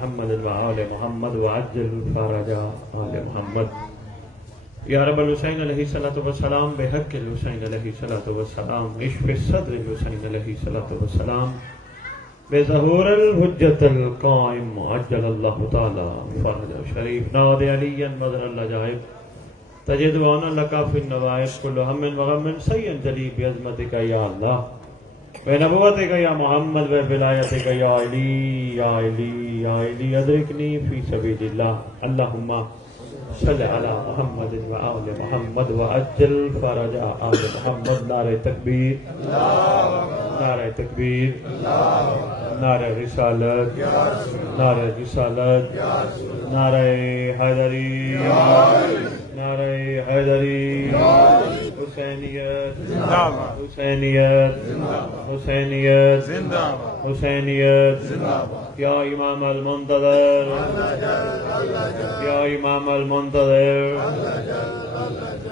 محمد وآل محمد وعجل فرج آل محمد یا رب الحسین علیہ الصلوۃ والسلام بحق الحسین علیہ الصلوۃ والسلام اشف صدر الحسین علیہ الصلوۃ والسلام بظہور الحجت القائم عجل اللہ تعالی فرج شریف ناد علی مظہر العجائب تجد وانا لکا فی النوائب کل ہم وغم سین جلی بعظمتک یا اللہ بنبوتک یا محمد بولایتک یا علی یا علی یا علی ادرکنی فی سبیل اللہ اللہم صلی علی محمد وآل محمد وعجل فرج آل محمد نعرہ تکبیر نعرہ تکبیر نعرہ رسالت نعرہ رسالت نعرہ حیدری نعرہ حیدری حسینیت حسینیت حسینیت حسینیت یا امام المنتظر یا امام المنتظر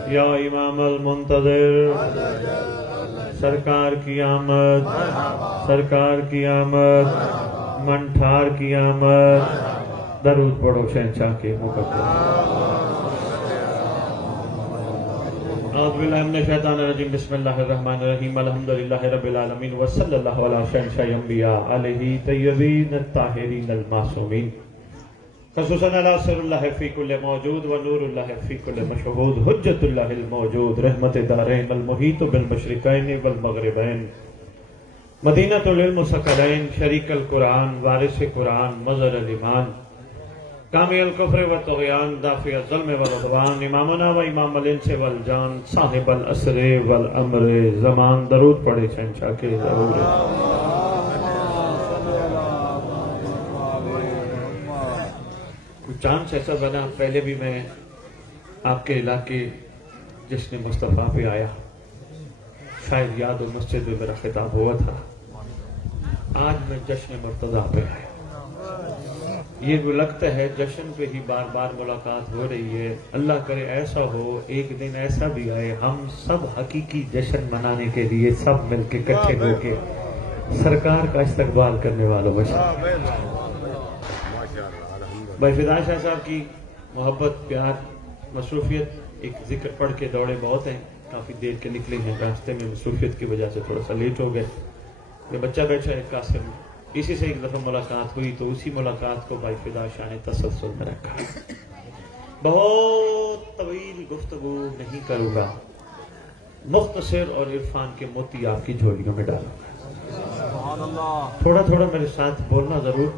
یا امام المنتظر سرکار کی آمد سرکار کی آمد منٹھار کی آمد درود پڑھو شہنشاہ کے مقدس اعوذ باللہ من الشیطان الرجیم بسم اللہ الرحمن الرحیم الحمدللہ رب العالمین وصلی اللہ علی شہنشاہ انبیاء علیہ طیبین الطاہرین المعصومین خصوصاً علی سر اللہ فی کل موجود و نور اللہ فی کل مشہود حجت اللہ الموجود رحمت دارین المحیط بالمشرقین والمغربین مدینۃ العلم ثقلین شریک القرآن وارث قرآن مظہر الایمان کامی الکفر والطغیان دافع الظلم والعدوان امامنا و امام الانس والجان صاحب الاسر والامر زمان درود پڑھے شہنشاہ کے ضرور چانس ایسا بنا پہلے بھی میں آپ کے علاقے جشن مصطفیٰ پہ آیا شاید یاد و مسجد میں میرا خطاب ہوا تھا آج میں جشن مرتضیٰ پہ آیا یہ وہ لگتا ہے جشن پہ ہی بار بار ملاقات ہو رہی ہے اللہ کرے ایسا ہو ایک دن ایسا بھی آئے ہم سب حقیقی جشن منانے کے لیے سب مل کے اکٹھے ہو کے سرکار کا استقبال کرنے والوں بشر بھائی فدا شاہ صاحب کی محبت پیار مصروفیت ایک ذکر پڑھ کے دوڑے بہت ہیں کافی دیر کے نکلے ہیں راستے میں مصروفیت کی وجہ سے تھوڑا سا لیٹ ہو گئے یہ بچہ بیٹھا ہے قاسم اسی سے ایک دفعہ ملاقات ہوئی تو اسی ملاقات کو بھائی فدا شاہ نے تسلسل میں رکھا بہت طویل گفتگو نہیں کروں گا مختصر اور عرفان کے موتی آپ کی جھولیوں میں ڈالوں گا تھوڑا تھوڑا میرے ساتھ بولنا ضرور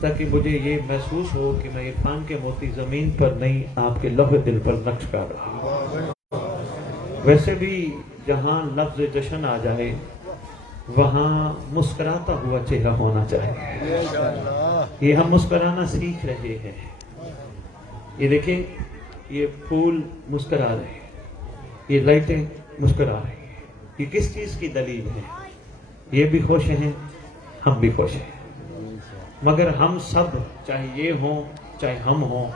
تاکہ مجھے یہ محسوس ہو کہ میں عرفان کے موتی زمین پر نہیں آپ کے لوح دل پر نقش کر رہا ہوں ویسے بھی جہاں لفظ جشن آ جائے وہاں مسکراتا ہوا چہرہ ہونا چاہیے یہ ہم مسکرانا سیکھ رہے ہیں یہ دیکھیں یہ پھول مسکرا رہے ہیں یہ لائٹیں مسکرا رہی ہیں یہ کس چیز کی دلیل ہے یہ بھی خوش ہیں ہم بھی خوش ہیں مگر ہم سب چاہے یہ ہوں چاہے ہم ہوں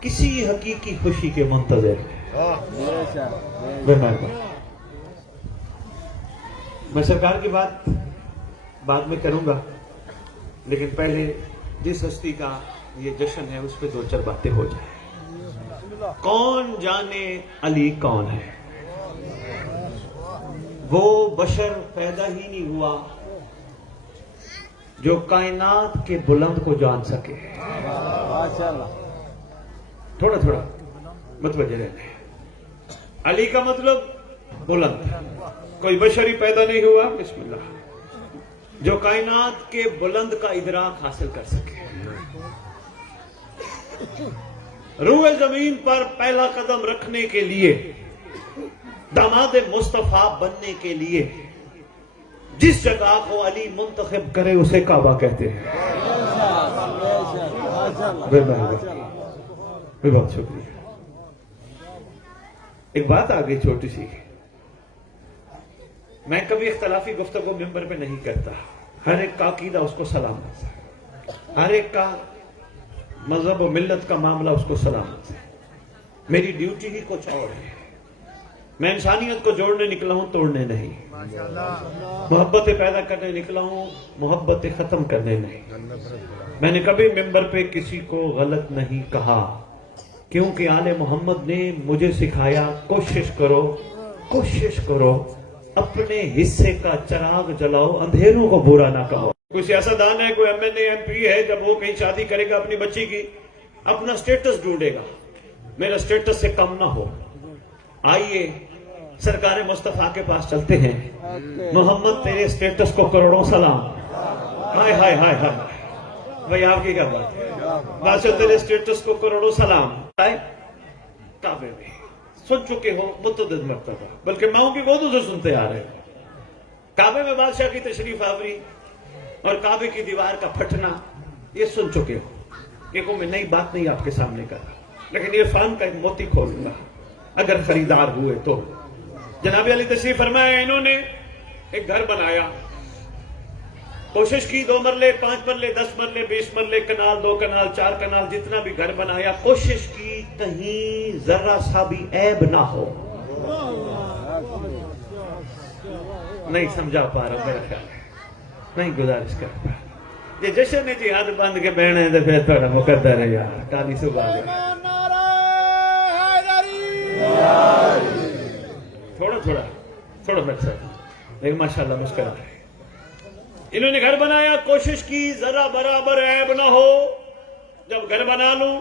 کسی حقیقی خوشی کے منتظر ہیں میں سرکار کی بات بعد میں کروں گا لیکن پہلے جس ہستی کا یہ جشن ہے اس پہ دو چار باتیں ہو جائیں کون جانے علی کون ہے وہ بشر پیدا ہی نہیں ہوا جو کائنات کے بلند کو جان سکے تھوڑا تھوڑا متوجہ رہنے علی کا مطلب بلند کوئی بشری پیدا نہیں ہوا بسم اللہ جو کائنات کے بلند کا ادراک حاصل کر سکے روح زمین پر پہلا قدم رکھنے کے لیے داماد مصطفیٰ بننے کے لیے جس جگہ کو علی منتخب کرے اسے کعبہ کہتے ہیں بہت شکریہ ایک بات آگئی چھوٹی سی میں کبھی اختلافی گفتگو ممبر پہ نہیں کرتا ہر ایک کا عقیدہ اس کو سلامت ہے ہر ایک کا مذہب و ملت کا معاملہ اس کو سلامت ہے میری ڈیوٹی ہی کچھ اور ہے میں انسانیت کو جوڑنے نکلا ہوں، توڑنے نہیں، محبتیں پیدا کرنے نکلا ہوں، محبتیں ختم کرنے نہیں۔ میں نے کبھی ممبر پہ کسی کو غلط نہیں کہا، کیونکہ آل محمد نے مجھے سکھایا کوشش کرو اپنے حصے کا چراغ جلاؤ، اندھیروں کو برا نہ کہو۔ کوئی سیاستدان ہے، کوئی M N A M P ہے، جب وہ کہیں شادی کرے گا اپنی بچی کی، اپنا سٹیٹس ڈھونڈے گا، میرا سٹیٹس سے کم نہ ہو۔ آئیے سرکار مصطفیٰ کے پاس چلتے ہیں۔ محمد تیرے سٹیٹس کو کروڑوں سلام۔ ہائے ہائے ہائے ہائے، بھائی آپ کی کیا بات ہے؟ بادشاہ تیرے سٹیٹس کو کروڑوں سلام۔ کعبے میں سن چکے ہو متعدد مرتبہ، بلکہ ماؤں کی گودوں سے سنتے آ رہے ہیں۔ کعبے میں بادشاہ کی تشریف آوری اور کعبے کی دیوار کا پھٹنا، یہ سن چکے ہو کہ کوئی میں نئی بات نہیں آپ کے سامنے کر رہا، لیکن عرفان کا ایک موتی کھولوں گا اگر خریدار ہوئے تو۔ جناب علی تشریف فرمایا، انہوں نے ایک گھر بنایا، کوشش کی 2 مرلے 5 مرلے 10 مرلے 20 مرلے، کنال 2 کنال 4 کنال، جتنا بھی گھر بنایا، کوشش کی کہیں ذرا سا بھی عیب نہ ہو۔ نہیں سمجھا پا رہا میرا خیال ہے، نہیں گزارش کر پا رہا۔ یہ جشن ہے جی، ہاتھ باندھ کے بہنے تو پھر تھوڑا مقدر ہے یار، کالی صبح گیا تھوڑا میرے ساتھ، لیکن ماشاءاللہ مسکرا رہے۔ انہوں نے گھر بنایا، کوشش کی ذرا برابر عیب نہ ہو۔ جب گھر بنا لوں،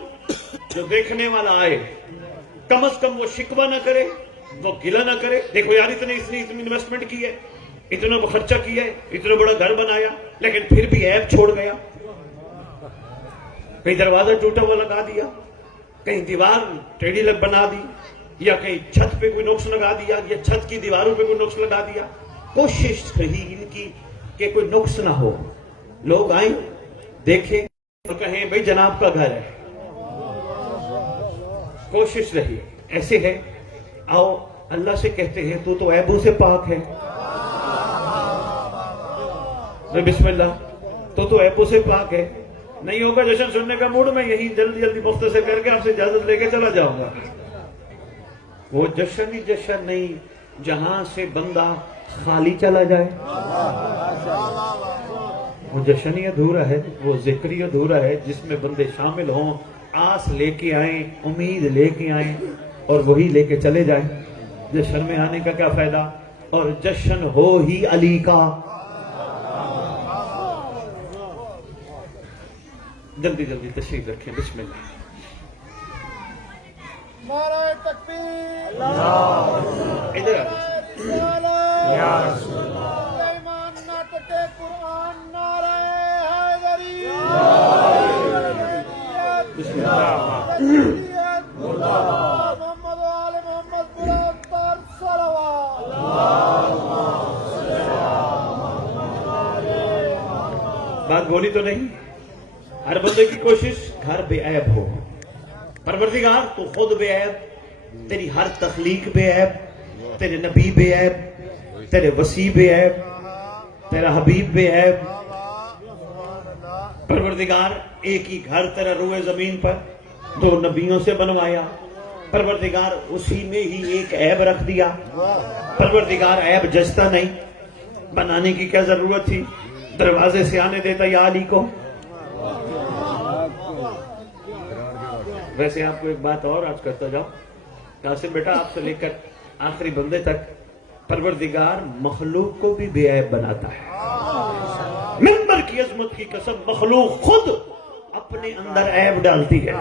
جو دیکھنے والا آئے کم از کم وہ شکوہ نہ کرے، وہ گلہ نہ کرے، دیکھو یار اتنی انویسٹمنٹ کی ہے، اتنا خرچہ کیا ہے، اتنا بڑا گھر بنایا، لیکن پھر بھی عیب چھوڑ گیا۔ کہیں دروازہ ٹوٹا ہوا لگا دیا، کہیں دیوار ٹیڑھی بنا دی، یا کہیں چھت پہ کوئی نقص لگا دیا، یا چھت کی دیواروں پہ کوئی نقص لگا دیا۔ کوشش رہی ان کی کہ کوئی نقص نہ ہو، لوگ آئیں دیکھیں اور کہیں بھئی جناب کا گھر ہے۔ کوشش رہی ایسے ہے، آؤ اللہ سے کہتے ہیں تو عیبوں سے پاک ہے، بسم اللہ، تو عیبوں سے پاک ہے۔ نہیں ہوگا جشن سننے کا موڈ، میں یہی جلدی مختصر کر کے آپ سے اجازت لے کے چلا جاؤں گا۔ وہ جشن ہی جشن نہیں جہاں سے بندہ خالی چلا جائے، وہ جشن ہی ادھورا ہے، وہ ذکر ہی ادھورا ہے جس میں بندے شامل ہوں، آس لے کے آئیں، امید لے کے آئیں اور وہی لے کے چلے جائیں۔ جشن میں آنے کا کیا فائدہ، اور جشن ہو ہی علی کا۔ جلدی تشریف رکھیں، بسم اللہ۔ نعرہ تکبیر، ادھر آ ایمان ناطق قرآن، نعرہ حیدری، محمد و آل محمد، بلند تر صلوات۔ بات بولی تو نہیں؟ ہر بندے کی کوشش گھر بے عیب ہو۔ پروردگار تو خود بے عیب، تیری ہر تخلیق بے عیب، تیرے نبی بے عیب، تیرے وسیع بے عیب، تیرا حبیب بے عیب۔ پروردگار ایک ہی گھر تیرا روئے زمین پر 2 نبیوں سے بنوایا، پروردگار اسی میں ہی ایک عیب رکھ دیا۔ پروردگار عیب جچتا نہیں، بنانے کی کیا ضرورت تھی، دروازے سے آنے دیتا یا علی کو۔ ویسے آپ کو ایک بات اور عرض کرتا جاؤں، قاسم بیٹا آپ سے لے کر آخری بندے تک، پروردگار مخلوق کو بھی بے عیب بناتا ہے۔ منبر کی عظمت کی قسم، مخلوق خود اپنے اندر عیب ڈالتی ہے۔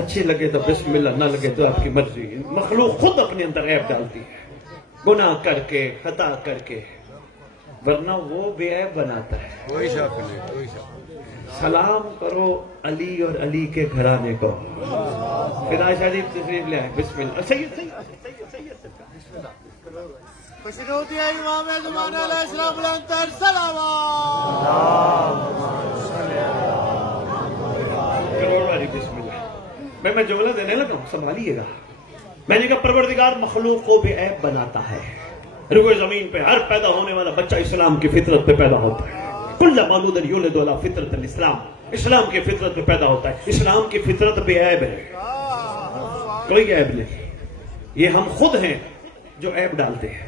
اچھی لگے تو بسم اللہ، نہ لگے تو آپ کی مرضی۔ مخلوق خود اپنے اندر عیب ڈالتی ہے، گناہ کر کے، خطا کر کے، ورنہ وہ بے عیب بناتا ہے۔ کوئی شک نہیں، کوئی شک نہیں۔ سلام کرو علی اور علی کے گھرانے کو۔ فدا شریف تشریف لے آئے، بسم اللہ۔ سید خوشنودی امام زمانہ علیہ السلام، بلند تر صلوات۔ کروڑ والی بسم اللہ۔ میں جملہ دینے لگا ہوں، سنبھالیے گا۔ میں نے کہا پروردگار مخلوق کو بے عیب بناتا ہے۔ روئے زمین پہ ہر پیدا ہونے والا بچہ اسلام کی فطرت پہ پیدا ہوتا ہے۔ کل مولود یولد علی فطرت الاسلام، اسلام کی فطرت پہ پیدا ہوتا ہے۔ اسلام کی فطرت بے عیب ہے۔ کوئی عیب نہیں. یہ ہم خود ہیں جو عیب ڈالتے ہیں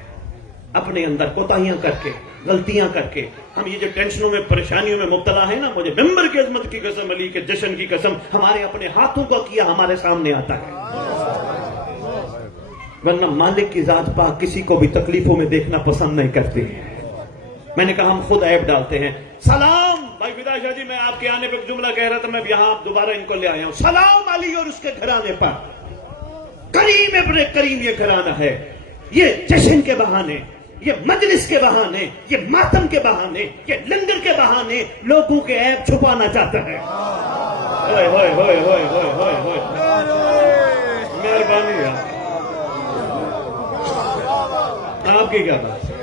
اپنے اندر، کوتاہیاں کر کے، غلطیاں کر کے. ہم یہ جو ٹینشنوں میں، پریشانیوں میں مبتلا ہیں نا، مجھے ممبر کی عظمت کی قسم، علی کے جشن کی قسم، ہمارے اپنے ہاتھوں کا کیا ہمارے سامنے آتا ہے. ورنہ مالک کی ذات پاک کسی کو بھی تکلیفوں میں دیکھنا پسند نہیں کرتے. میں نے کہا ہم خود عیب ڈالتے ہیں. سلام بھائی فدا شاہ جی، میں آپ کے آنے پہ ایک جملہ کہہ رہا تھا، میں یہاں دوبارہ ان کو لے آیا ہوں. سلام علی اور اس کے گھرانے پر. کریم ابن کریم یہ گھرانہ ہے. یہ جشن کے بہانے، یہ مجلس کے بہانے، یہ ماتم کے بہانے، یہ لنگر کے بہانے لوگوں کے عیب چھپانا چاہتا ہے. ہوئے ہوئے ہوئے ہوئے ہوئے ہوئے ہوئے. مہربانی ہے. آپ کی کیا بات ہے؟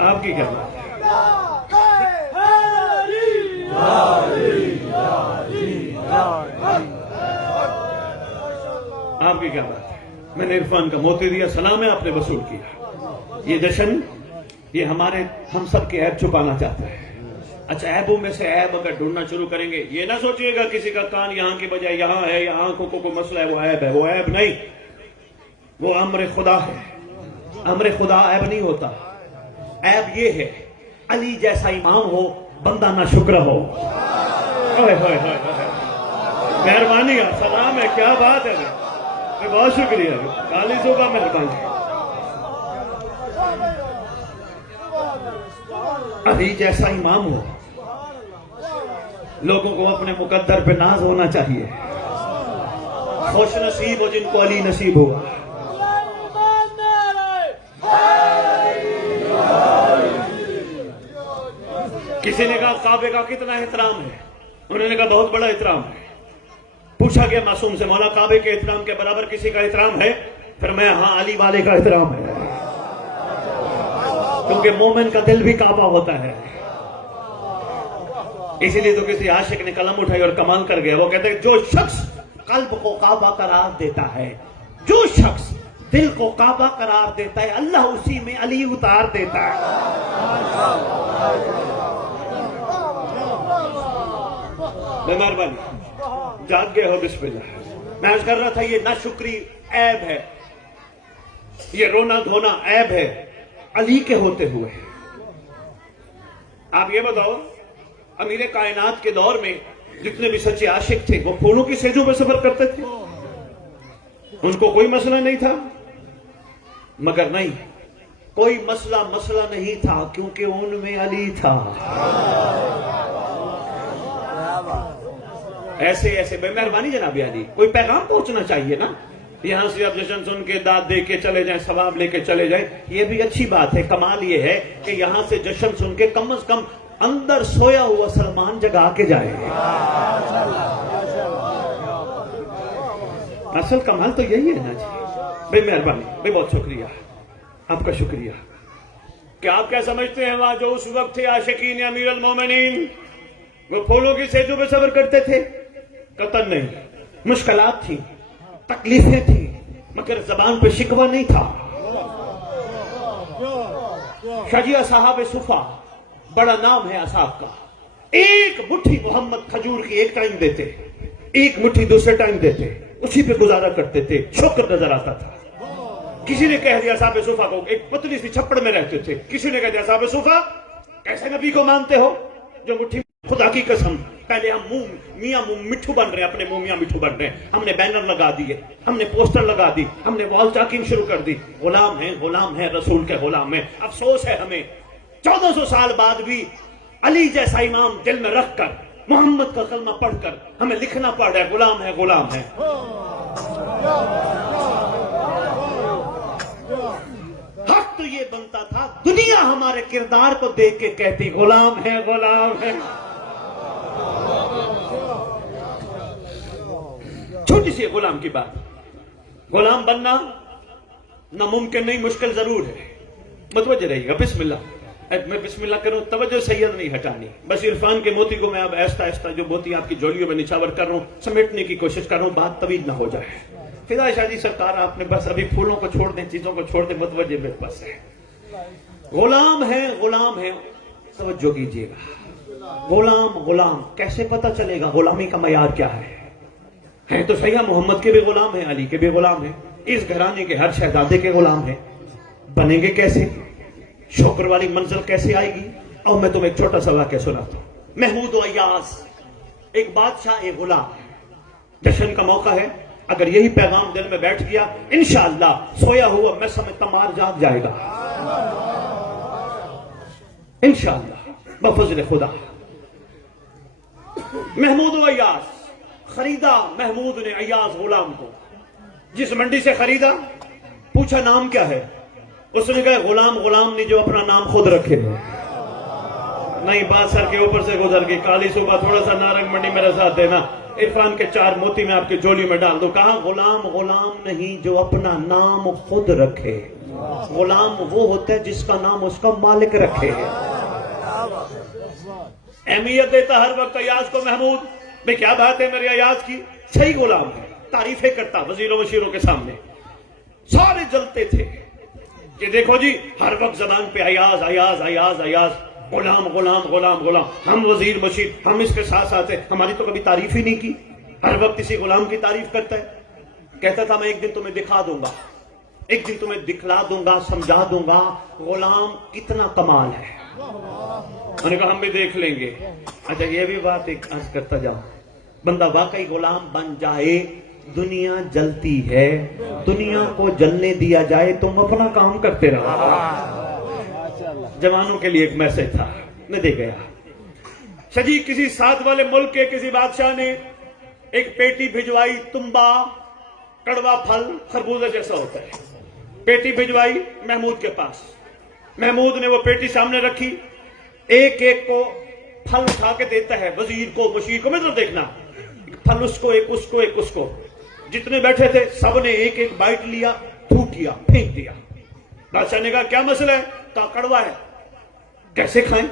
آپ کی کیا بات ہے؟ آپ کی کیا بات ہے؟ میں نے عرفان کا موتی دیا، سلام ہے، آپ نے وصول کیا. یہ جشن، یہ ہم سب کے عیب چھپانا چاہتا ہے. اچھا، عیبوں میں سے عیب اگر ڈھونڈنا شروع کریں گے، یہ نہ سوچئے گا کسی کا کان یہاں کی بجائے یہاں ہے یا آنکھوں کو کوئی مسئلہ ہے وہ عیب ہے. وہ عیب نہیں، وہ امر خدا ہے. امر خدا عیب نہیں ہوتا. عیب یہ ہے علی جیسا امام ہو بندہ نہ شکر ہو. مہربانی ہے، سلام ہے، کیا بات ہے. بہت شکریہ، چالیسوں کا مہربانی. علی جیسا امام ہو، لوگوں کو اپنے مقدر پہ ناز ہونا چاہیے. خوش نصیب ہو جن کو علی نصیب ہوا. کسی نے کہا کعبے کا کتنا احترام ہے؟ انہوں نے کہا بہت بڑا احترام ہے. پوچھا گیا معصوم سے، مولا کعبے کے احترام کے برابر کسی کا احترام ہے؟ پھر میں ہاں، علی والے کا احترام ہے. کیونکہ مومن کا دل بھی کعبہ ہوتا ہے. اسی لیے تو کسی عاشق نے قلم اٹھائی اور کمال کر گیا. وہ کہتے ہیں جو شخص قلب کو کعبہ قرار دیتا ہے، جو شخص دل کو کعبہ قرار دیتا ہے، اللہ اسی میں علی اتار دیتا ہے. مہربانی، جاگ گئے ہو؟ بسم اللہ. میں عرض کر رہا تھا یہ ناشکری عیب ہے، یہ رونا دھونا عیب ہے علی کے ہوتے ہوئے. آپ یہ بتاؤ، امیر کائنات کے دور میں جتنے بھی سچے عاشق تھے وہ پھولوں کی سیجوں پہ سفر کرتے تھے؟ ان کو کوئی مسئلہ نہیں تھا؟ مگر نہیں، کوئی مسئلہ نہیں تھا، کیونکہ ان میں علی تھا. ایسے بے مہربانی جناب علی، کوئی پیغام پہنچنا چاہیے نا. یہاں سے اب جشن سن کے داد دے کے چلے جائیں، ثواب لے کے چلے جائیں، یہ بھی اچھی بات ہے. کمال یہ ہے کہ یہاں سے جشن سن کے کم از کم اندر سویا ہوا سلمان جگا کے جائے. اصل کمال تو یہی ہے نا جی. بے مہربانی، بے بہت شکریہ، آپ کا شکریہ. کیا آپ کیا سمجھتے ہیں وہاں جو اس وقت تھے عاشقین امیر المومنین، وہ پھولوں کی سیجوں پہ سفر کرتے تھے؟ قطعاً نہیں. مشکلات تھیں، تکلیفیں تھیں، مگر زبان پہ شکوہ نہیں تھا. شجیع صاحب صفا بڑا نام ہے اصحاب کا. ایک مٹھی محمد کھجور کی ایک ٹائم دیتے، ایک مٹھی دوسرے ٹائم دیتے، اسی پہ گزارا کرتے تھے. شکر نظر آتا تھا. کسی نے کہہ دیا صاحب صفا کو، ایک پتلی سی چھپڑ میں رہتے تھے، کسی نے کہہ دیا صاحب صفا کیسے نبی کو مانتے ہو جو مٹھی؟ خدا کی قسم، پہلے ہم میاں مٹھو بن رہے ہیں، اپنے میاں مٹھو بن رہے ہیں. ہم نے بینر لگا دیے، ہم نے پوسٹر لگا دی، ہم نے وال چاکنگ شروع کر دی. غلام ہیں رسول کے غلام ہیں. افسوس ہے ہمیں 1400 سال بعد بھی علی جیسا امام دل میں رکھ کر، محمد کا کلمہ پڑھ کر ہمیں لکھنا پڑ رہا ہے غلام ہے. حق تو یہ بنتا تھا دنیا ہمارے کردار کو دیکھ کے کہتی غلام ہے. چھوٹی سی غلام کی بات. غلام بننا ناممکن نہیں، مشکل ضرور ہے. متوجہ رہیے گا. بسم اللہ. میں بسم اللہ کروں، توجہ سید نہیں ہٹانی. بس عرفان کے موتی کو میں اب آہستہ جو موتی آپ کی جوڑیوں میں نچھاور کر رہا ہوں، سمیٹنے کی کوشش کر رہا ہوں، بات طویل نہ ہو جائے. فدا شاہ جی سرکار، آپ نے بس ابھی پھولوں کو چھوڑ دیں، چیزوں کو چھوڑ دیں، متوجہ میں بس ہے. غلام ہے. توجہ کیجیے گا. غلام کیسے پتہ چلے گا غلامی کا معیار کیا ہے؟ ہیں تو سیاح محمد کے بھی غلام ہیں، علی کے بھی غلام ہیں، اس گھرانے کے ہر شہزادے کے غلام ہیں. بنیں گے کیسے؟ شکر والی منزل کیسے آئے گی؟ اور میں تمہیں ایک چھوٹا سا واقعہ سناتا ہوں. محمود و ایاز، ایک بادشاہ ایک غلام. جشن کا موقع ہے، اگر یہی پیغام دل میں بیٹھ گیا انشاءاللہ سویا ہوا میں سمجھتا مار جاگ جائے گا انشاءاللہ بفضل خدا. محمود و ایاز خریدا. محمود نے ایاز غلام کو جس منڈی سے خریدا، پوچھا نام کیا ہے؟ اس نے کہا غلام غلام نہیں جو اپنا نام خود رکھے. نہیں، بات سر کے اوپر سے گزر گئی. کالی صبح تھوڑا سا نارنگ منڈی میرے ساتھ دینا، عرفان کے 4 موتی میں آپ کی جولی میں ڈال دو. کہا غلام غلام نہیں جو اپنا نام خود رکھے. غلام وہ ہوتا ہے جس کا نام اس کا مالک رکھے. اہمیت دیتا ہر وقت ایاز کو محمود. میں کیا بات ہے میرے ایاز کی، صحیح غلام ہے. تعریفیں کرتا وزیروں وشیروں کے سامنے. سارے جلتے تھے کہ دیکھو جی ہر وقت زبان پہ ایاز ایاز ایاز ایاز، غلام غلام غلام غلام. ہم وزیر مشیر، ہم اس کے ساتھ ساتھ ہیں، ہماری تو کبھی تعریف ہی نہیں کی. ہر وقت اسی غلام کی تعریف کرتا ہے. کہتا تھا میں ایک دن تمہیں دکھا دوں گا، ایک دن تمہیں دکھلا دوں گا، سمجھا دوں گا غلام کتنا کمال ہے. میں نے کہا ہم بھی دیکھ لیں گے. اچھا یہ بھی بات ایک عرض کرتا جاؤں، بندہ واقعی غلام بن جائے دنیا جلتی ہے. دنیا کو جلنے دیا جائے تم اپنا کام کرتے رہو. جوانوں کے لیے ایک میسج تھا، میں دے گیا. شجی کسی ساتھ والے ملک کے کسی بادشاہ نے ایک پیٹی بھجوائی، تمبا کڑوا پھل خربوزہ جیسا ہوتا ہے. پیٹی بھجوائی محمود کے پاس. محمود نے وہ پیٹی سامنے رکھی، ایک ایک کو پھل اٹھا کے دیتا ہے، وزیر کو مشیر کو. مطلب دیکھنا پھل اس کو، ایک اس کو، ایک اس کو. جتنے بیٹھے تھے سب نے ایک ایک بائٹ لیا، تھوک کیا، پھینک دیا. بادشاہ نے کہا کیا مسئلہ ہے؟ کہا کڑوا ہے. کیسے کھائیں؟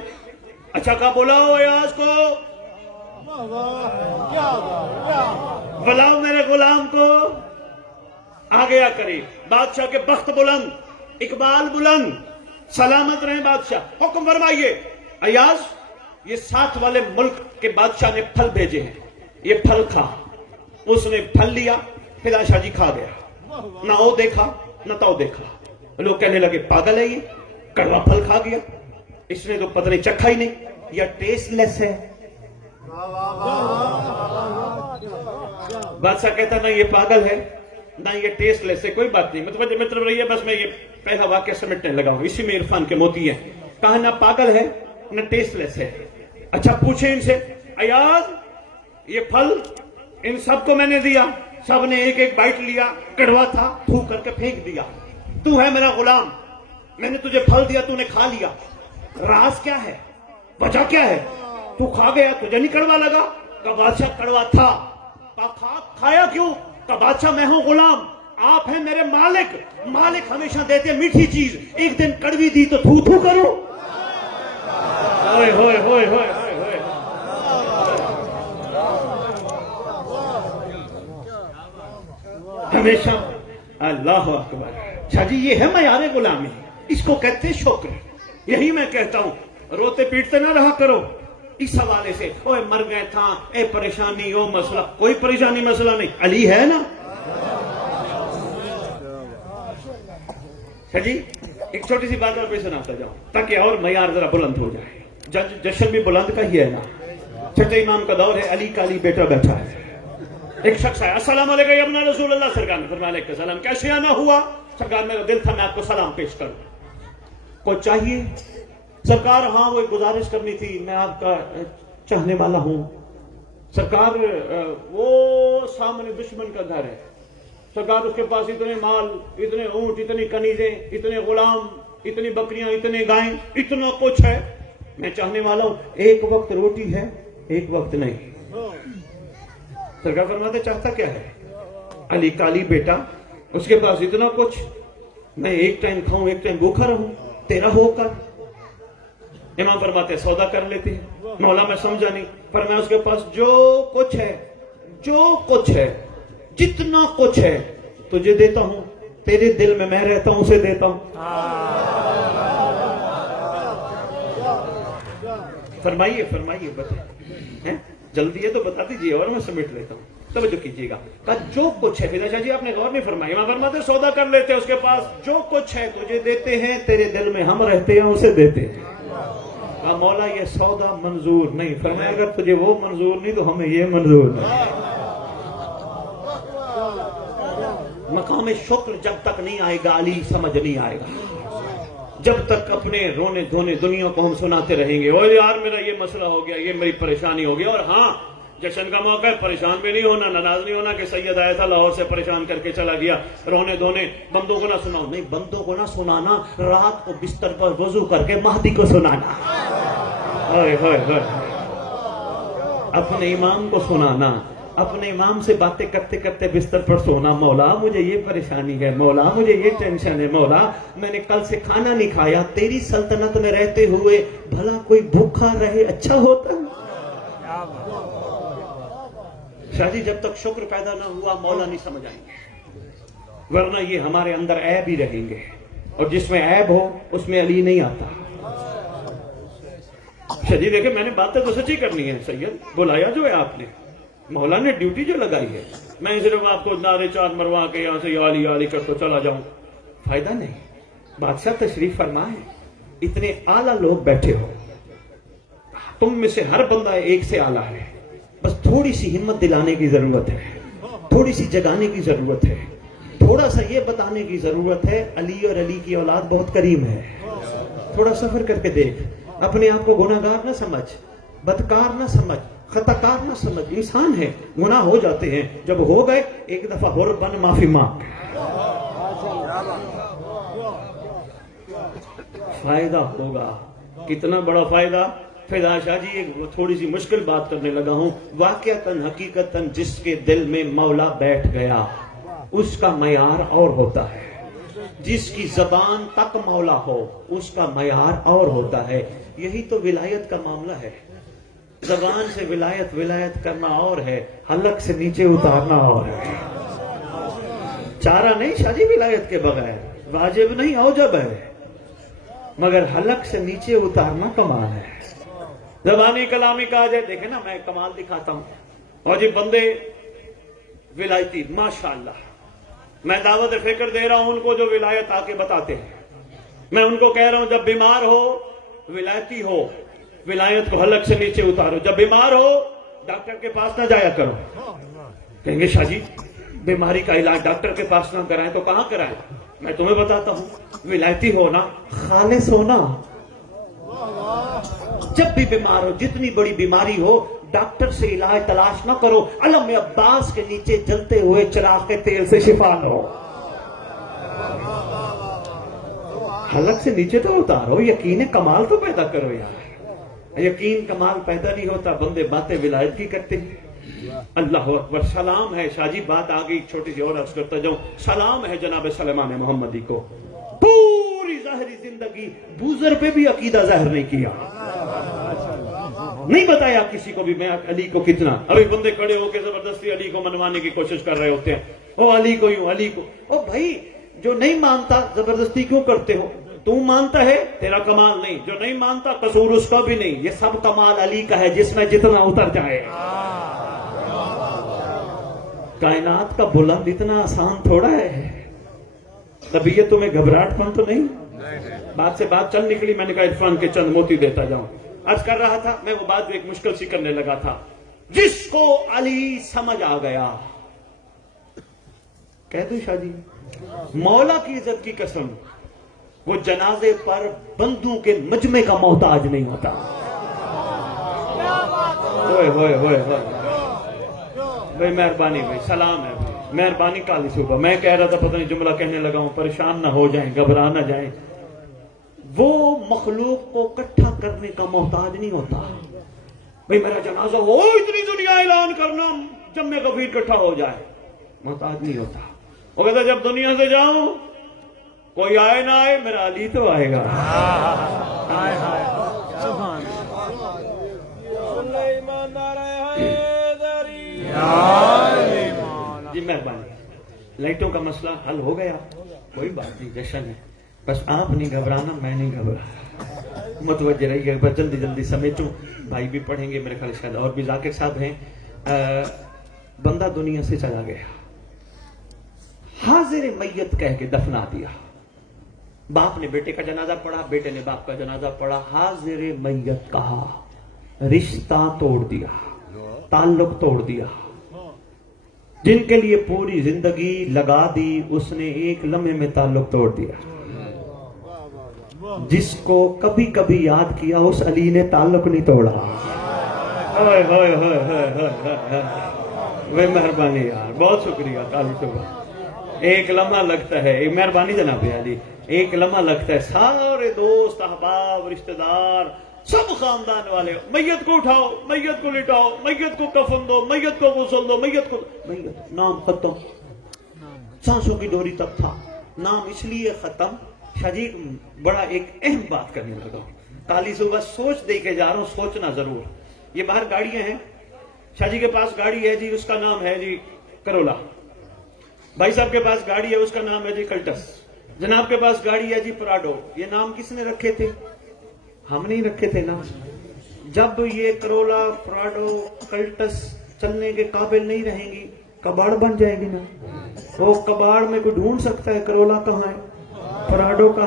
اچھا کہا بلاؤ ایاز کو، بلاؤ میرے غلام کو. آ گیا قریب. بادشاہ کے بخت بلند، اقبال بلند، سلامت رہیں بادشاہ. حکم فرمائیے ایاز یہ ساتھ والے ملک کے بادشاہ نے پھل بھیجے ہیں، یہ پھل کھا. اس نے پھل لیا، فدا شاہ جی کھا گیا. نہ وہ دیکھا نہ تو دیکھا. لوگ کہنے لگے پاگل ہے یہ، کڑوا پھل کھا گیا، اس نے تو پتہ نہیں چکھا ہی نہیں، یا ٹیسٹ لیس ہے. بادشاہ کہتا نہ یہ پاگل ہے نہ یہ ٹیسٹ لیس ہے. کوئی بات نہیں، مطلب رہی ہے. بس میں یہ پہلا واقعہ سمجھنے لگا ہوں، اسی میں عرفان کے موتی ہیں. کہا نہ پاگل ہے نہ ٹیسٹ لیس ہے. اچھا پوچھیں ان سے ایاز یہ پھل ان سب کو میں نے دیا، سب نے ایک ایک بائٹ لیا، کڑوا تھا، تھوک کر کے پھینک دیا. تو ہے میرا غلام، میں نے تجھے پھل دیا، تو نے کھا لیا، راز کیا ہے؟ وجہ کیا ہے؟ تو کھا گیا، تجھے نہیں کڑوا لگا؟ کہ بادشاہ کڑوا تھا. کھایا کیوں؟ کہ بادشاہ میں ہوں غلام، آپ ہیں میرے مالک. مالک ہمیشہ دیتے میٹھی چیز، ایک دن کڑوی دی تو تھو تھو کرو. ہوئے ہوئے ہوئے ہوئے ہوئے. ہمیشہ اللہ اکبر. اچھا جی یہ ہے معیار غلامی، اس کو کہتے شکر. یہی میں کہتا ہوں روتے پیٹتے نہ رہا کرو اس حوالے سے. اوے مر گئے تھا، اے پریشانی، او مسئلہ. کوئی پریشانی مسئلہ نہیں، علی ہے نا. اچھا جی ایک چھوٹی سی بات اور بھی سناتا جاؤں تاکہ اور معیار ذرا بلند ہو جائے. جشن بھی بلند کا ہی ہے نا. چھٹے امام کا دور ہے، علی کا علی بیٹا بیٹھا ہے. ایک شخص ہے، السلام علیکم یا ابن رسول اللہ. سرکار نے فرمایا علیکم السلام. کیسے آنا ہوا؟ سرکار میرا دل تھا میں آپ کو سلام پیش کروں. کو چاہیے؟ سرکار ہاں وہ ایک گزارش کرنی تھی، میں آپ کا چاہنے والا ہوں. سرکار وہ سامنے دشمن کا گھر ہے، سرکار اس کے پاس اتنے مال، اتنے اونٹ، اتنی کنیزیں، اتنے غلام، اتنی بکریاں، اتنے گائیں، اتنا کچھ ہے. میں چاہنے والا ہوں، ایک وقت روٹی ہے ایک وقت نہیں. سرکار فرماتے چاہتا کیا ہے؟ علی کالی بیٹا، اس کے پاس اتنا کچھ، میں ایک ٹائم کھاؤں ایک ٹائم بھوکا رہوں تیرا ہو کر. امام فرماتے سودا کر لیتے ہیں. مولا میں سمجھا نہیں. فرمایا اس کے پاس جو کچھ ہے، جو کچھ ہے، جتنا کچھ ہے تجھے دیتا ہوں، تیرے دل میں میں رہتا ہوں اسے دیتا ہوں. فرمائیے فرمائیے بتائیں، جلدی ہے تو بتا دیجیے اور میں سمیٹ لیتا ہوں. توجہ کیجیے گا. کہا جو کچھ ہے، فضا شاہ جی آپ نے غور نہیں فرمایا، امام فرماتے سودا کر لیتے اس کے پاس، جو کچھ ہے تجھے دیتے ہیں، تیرے دل میں ہم رہتے ہیں اسے دیتے ہیں. کہا مولا یہ سودا منظور نہیں. فرمایا اگر تجھے وہ منظور نہیں تو ہمیں یہ منظور نہیں. مقام شکر جب تک نہیں آئے گا علی سمجھ نہیں آئے گا. جب تک اپنے رونے دھونے دنیا کو ہم سناتے رہیں گے، او یار میرا یہ مسئلہ ہو گیا، یہ میری پریشانی ہو گیا. اور ہاں جشن کا موقع ہے، پریشان بھی نہیں ہونا، ناراض نہیں ہونا کہ سید آیا تھا لاہور سے پریشان کر کے چلا گیا. رونے دھونے بندوں کو نہ سناؤ، نہیں بندوں کو نہ سنانا، رات کو بستر پر وضو کر کے مہدی کو سنانا. اپنے امام کو سنانا، اپنے امام سے باتیں کرتے کرتے بستر پر سونا. مولا مجھے یہ پریشانی ہے، مولا مجھے یہ ٹینشن ہے، مولا میں نے کل سے کھانا نہیں کھایا، تیری سلطنت میں رہتے ہوئے بھلا کوئی بھوکا رہے اچھا ہوتا. شاہ جی جب تک شکر پیدا نہ ہوا مولا نہیں سمجھ آئیں گے، ورنہ یہ ہمارے اندر عیب ہی رہیں گے، اور جس میں عیب ہو اس میں علی نہیں آتا. شاہ جی دیکھیں میں نے باتیں تو سچی کرنی ہے، سید بلایا جو ہے آپ نے، مولا نے ڈیوٹی جو لگائی ہے، میں صرف آپ کو نعرے چار مروا کے یہاں سے یا علی کر تو چلا جاؤں، فائدہ نہیں. بادشاہ تشریف فرما ہے، اتنے اعلیٰ لوگ بیٹھے ہو، تم میں سے ہر بندہ ایک سے اعلیٰ ہے، بس تھوڑی سی ہمت دلانے کی ضرورت ہے، تھوڑی سی جگانے کی ضرورت ہے، تھوڑا سا یہ بتانے کی ضرورت ہے علی اور علی کی اولاد بہت کریم ہے. تھوڑا سفر کر کے دیکھ، اپنے آپ کو گناہگار نہ سمجھ، بدکار نہ سمجھ، خطاکار نہ سمجھ. انسان ہے، گناہ ہو جاتے ہیں، جب ہو گئے ایک دفعہ ہور بن معافی مانگ. فائدہ ہوگا، کتنا بڑا فائدہ. فضا شاہ جی ایک تھوڑی سی مشکل بات کرنے لگا ہوں. واقعتاً حقیقتاً جس کے دل میں مولا بیٹھ گیا اس کا معیار اور ہوتا ہے، جس کی زبان تک مولا ہو اس کا معیار اور ہوتا ہے. یہی تو ولایت کا معاملہ ہے. زبان سے ولایت کرنا اور ہے، حلق سے نیچے اتارنا اور ہے. چارہ نہیں شاہ جی ولایت کے بغیر، واجب نہیں اوجب ہے، مگر حلق سے نیچے اتارنا کمال ہے. زبانی کلامی کہا جائے، دیکھیں نا میں کمال دکھاتا ہوں، اور جی بندے ولایتی ماشاءاللہ، میں دعوت فکر دے رہا ہوں ان کو جو ولایت آ کے بتاتے ہیں. میں ان کو کہہ رہا ہوں جب بیمار ہو ولایتی ہو، ولایت کو حلق سے نیچے اتارو. جب بیمار ہو ڈاکٹر کے پاس نہ جایا کرو. کہیں گے شاہ جی بیماری کا علاج ڈاکٹر کے پاس نہ کرائیں تو کہاں کرائیں؟ میں تمہیں بتاتا ہوں، ولایتی ہونا خالص ہونا. جب بھی بیمار ہو، جتنی بڑی بیماری ہو، ڈاکٹر سے علاج تلاش نہ کرو، علم عباس کے نیچے جلتے ہوئے چراغ کے تیل سے شفا لو. حلق سے نیچے تو اتارو، یقین کمال تو پیدا کرو یار. یقین کمال پیدا نہیں ہوتا، بندے باتیں ولایت کی کرتے ہیں. اللہ اکبر. سلام ہے شاہ جی، بات آ گئی چھوٹی سی اور عرض کرتا جاؤں. سلام ہے جناب سلیمان محمدی کو، پوری ظاہری زندگی بوزر پہ بھی عقیدہ ظاہر نہیں کیا، نہیں بتایا کسی کو بھی میں علی کو کتنا. ابھی بندے کھڑے ہو کے زبردستی علی کو منوانے کی کوشش کر رہے ہوتے ہیں، او علی کو یوں، علی کو. او بھائی جو نہیں مانتا زبردستی کیوں کرتے ہو؟ تو مانتا ہے تیرا کمال نہیں، جو نہیں مانتا قصور اس کا بھی نہیں. یہ سب کمال علی کا ہے جس میں جتنا اتر جائے. کائنات کا بلند اتنا آسان تھوڑا ہے. طبیعت تمہیں گھبراہٹ پن تو نہیں؟ بات سے بات چل نکلی، میں نے کہا عرفان کے چند موتی دیتا جاؤں. عرض کر رہا تھا میں وہ بات ایک مشکل سی کرنے لگا تھا. جس کو علی سمجھ آ گیا، کہہ دوں شاہ جی مولا کی عزت کی قسم، وہ جنازے پر بندوں کے مجمع کا محتاج نہیں ہوتا. ہوئے ہوئے ہوئے ہوئے بھائی مہربانی، بھائی سلام ہے، مہربانی کالی سے ہوگا. میں کہہ رہا تھا پتہ نہیں جملہ کہنے لگا ہوں، پریشان نہ ہو جائیں، گھبرا نہ جائیں. وہ مخلوق کو اکٹھا کرنے کا محتاج نہیں ہوتا. بھئی میرا جنازہ ہو، اتنی دنیا اعلان کرنا، جمع غفیر اکٹھا ہو جائے، محتاج نہیں ہوتا. وہ کہتا جب دنیا سے جاؤں کوئی آئے نہ آئے میرا علی تو آئے گا. جی مہربانی. لائٹوں کا مسئلہ حل ہو گیا، کوئی بات نہیں، جشن ہے. بس آپ نہیں گھبرانا، میں نہیں گھبرا. متوجہ رہیے، بس جلدی جلدی سمیٹوں. بھائی بھی پڑھیں گے، میرے خیال شاید اور بھی ذاکر صاحب ہیں. بندہ دنیا سے چلا گیا، حاضر میت کہہ کے دفنا دیا. باپ نے بیٹے کا جنازہ پڑھا، بیٹے نے باپ کا جنازہ پڑھا، حاضر میت کہا، رشتہ توڑ دیا، تعلق توڑ دیا. جن کے لیے پوری زندگی لگا دی اس نے ایک لمحے میں تعلق توڑ دیا. جس کو کبھی کبھی یاد کیا اس علی نے تعلق نہیں توڑا. ہائے ہائے ہائے ہائے ہائے، وہ مہربانی یار، بہت شکریہ. کل صبح ایک لمحہ لگتا ہے، ایک مہربانی جناب علی، ایک لمحہ لگتا ہے سارے دوست احباب رشتہ دار سب خاندان والے میت کو اٹھاؤ، میت کو لٹاؤ، میت کو کفن دو، میت کو غسل دو، میت کو میت، نام ختم. سانسوں کی ڈوری تک تھا نام، اس لیے ختم. شاہ جی بڑا ایک اہم بات کرنے لگا ہوں، کالی صبح سوچ دے کے جا رہا ہوں، سوچنا ضرور. یہ باہر گاڑیاں ہیں، شاہ جی کے پاس گاڑی ہے جی، اس کا نام ہے جی کرولا. بھائی صاحب کے پاس گاڑی ہے، اس کا نام ہے جی کلٹس. جناب کے پاس گاڑی ہے جی پراڈو. یہ نام کس نے رکھے تھے؟ ہم نہیں رکھے تھے نا. جب یہ کرولا، پراڈو، کلٹس چلنے کے قابل نہیں رہیں گی، کباڑ بن جائے گی نا. وہ کباڑ میں کوئی ڈھونڈ سکتا ہے کرولا کہاں ہے، پراڈو کا.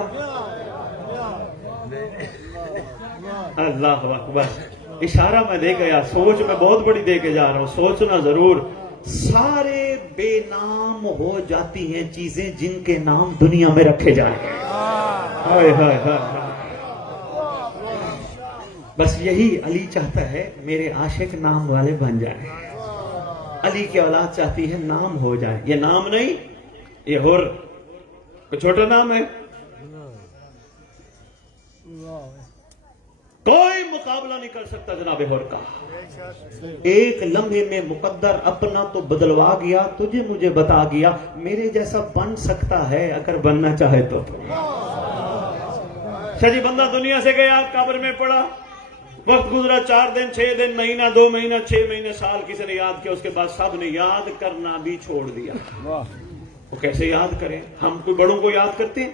اللہ اکبر. اشارہ میں دے گیا، سوچ میں بہت بڑی دے کے جا رہا ہوں، سوچنا ضرور. سارے بے نام ہو جاتی ہیں چیزیں جن کے نام دنیا میں رکھے جائیں. ہائے ہائے ہائے. بس یہی علی چاہتا ہے میرے عاشق نام والے بن جائیں. علی کی اولاد چاہتی ہے نام ہو جائے. یہ نام نہیں، یہ ہور کوئی چھوٹا نام ہے. کوئی مقابلہ نہیں کر سکتا جناب ہور کا. ایک لمحے میں مقدر اپنا تو بدلوا گیا، تجھے مجھے بتا گیا میرے جیسا بن سکتا ہے اگر بننا چاہے تو. شاہ بندہ دنیا سے گیا، قبر میں پڑا، وقت گزرا 4 دن 6 دن، مہینہ 2 مہینہ 6 مہینے، سال، کسی نے یاد کیا، اس کے بعد سب نے یاد کرنا بھی چھوڑ دیا. وہ کیسے یاد کریں؟ ہم کوئی بڑوں کو یاد کرتے ہیں،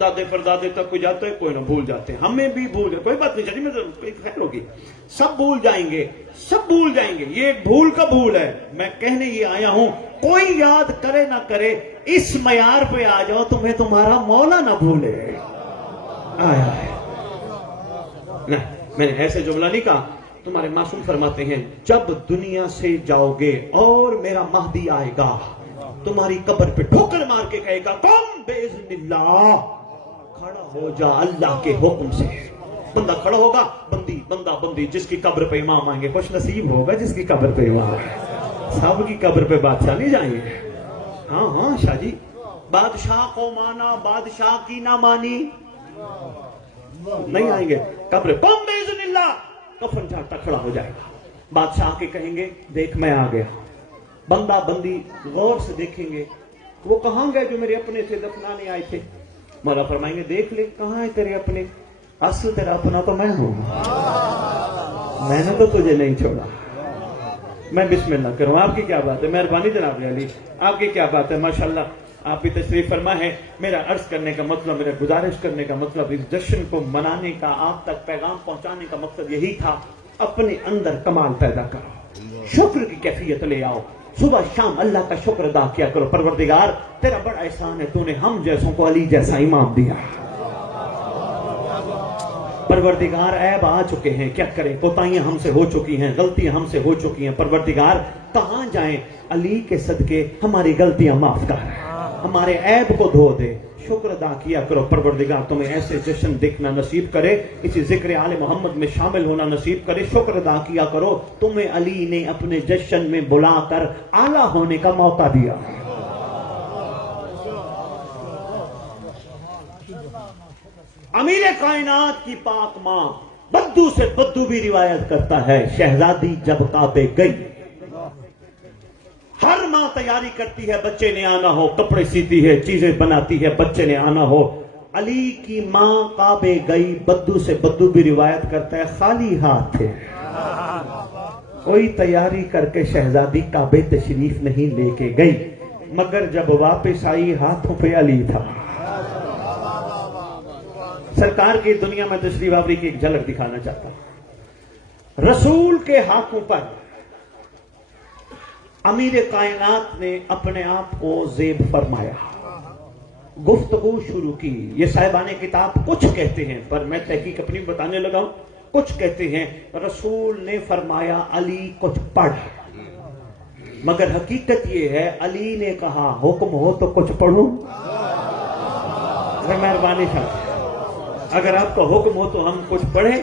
دادے پر دادے تک کوئی جاتا ہے، کوئی نہ بھول جاتے ہیں، ہمیں بھی بھول جائے. کوئی بات نہیں چاہیے، کوئی خیر ہوگی، سب بھول جائیں گے، سب بھول جائیں گے. یہ بھول کا بھول ہے. میں کہنے یہ آیا ہوں، کوئی یاد کرے نہ کرے، اس معیار پہ آ جاؤ تمہیں تمہارا مولا نہ بھولے. آیا ہے نہیں، میں نے ایسے جملہ نہیں کہا. تمہارے معصوم فرماتے ہیں جب دنیا سے جاؤ گے اور میرا مہدی آئے گا، تمہاری قبر پہ ٹھوکر مار کے کہے گا قم باذن اللہ، کھڑا ہو جا اللہ کے حکم سے. بندہ کھڑا ہوگا، بندہ بندی جس کی قبر پہ امام آئیں گے، خوش نصیب ہوگا جس کی قبر پہ امام ہے. سب کی قبر پہ بادشاہ نہیں جائیں گے. ہاں ہاں شاہ جی، بادشاہ کو مانا، بادشاہ کی نہ مانی، نہیں آئیں گے. قبر قم باذن اللہ، کفن جھاڑتا کھڑا ہو جائے گا. بادشاہ کے کہیں گے دیکھ میں آ گیا. بندہ بندی غور سے دیکھیں گے، وہ کہاں گئے جو میرے اپنے تھے، دفنانے آئے تھے. مولا فرمائیں گے دیکھ لے کہاں ہے تیرے اپنے، اصل تیرا اپنا تو میں ہوں، میں نے تو تجھے نہیں چھوڑا. میں بسم اللہ کروں. آپ کی کیا بات ہے، مہربانی جناب علی، آپ کی کیا بات ہے، ماشاءاللہ آپ بھی تشریف فرما ہے. میرا عرض کرنے کا مطلب، میرا گزارش کرنے کا مطلب، اس جشن کو منانے کا، آپ تک پیغام پہنچانے کا مقصد یہی تھا، اپنے اندر کمال پیدا کرو، شکر کی کیفیت لے آؤ. صبح شام اللہ کا شکر ادا کیا کرو. پروردگار تیرا بڑا احسان ہے، تو نے ہم جیسوں کو علی جیسا امام دیا. پروردگار عیب آ چکے ہیں، کیا کریں، کوتاہیاں ہم سے ہو چکی ہیں، غلطیاں ہم سے ہو چکی ہیں. پروردگار کہاں جائیں، علی کے صدقے ہماری غلطیاں معاف کر، ہمارے عیب کو دھو دے. شکر ادا کیا کرو. پروردگار تمہیں ایسے جشن دیکھنا نصیب کرے، اسی ذکر آل محمد میں شامل ہونا نصیب کرے. شکر ادا کیا کرو، تمہیں علی نے اپنے جشن میں بلا کر اعلیٰ ہونے کا موقع دیا. امیر کائنات کی پاک ماں بدو سے بدو بھی روایت کرتا ہے، شہزادی جب کعبے گئی، ہر ماں تیاری کرتی ہے بچے نے آنا ہو، کپڑے سیتی ہے، چیزیں بناتی ہے بچے نے آنا ہو. علی کی ماں کعبے گئی، بدو سے بدو بھی روایت کرتا ہے خالی ہاتھ تھے. کوئی تیاری کر کے شہزادی کعبے تشریف نہیں لے کے گئی، مگر جب واپس آئی ہاتھوں پہ علی تھا. سرکار کی دنیا میں تشریف آوری کی ایک جھلک دکھانا چاہتا ہوں. رسول کے ہاتھوں پر امیر کائنات نے اپنے آپ کو زیب فرمایا، گفتگو شروع کی. یہ صاحبان کتاب کچھ کہتے ہیں، پر میں تحقیق اپنی بتانے لگا ہوں. کچھ کہتے ہیں رسول نے فرمایا علی کچھ پڑھ، مگر حقیقت یہ ہے علی نے کہا حکم ہو تو کچھ پڑھوں. مہربانی صاحب، اگر آپ کا حکم ہو تو ہم کچھ پڑھیں.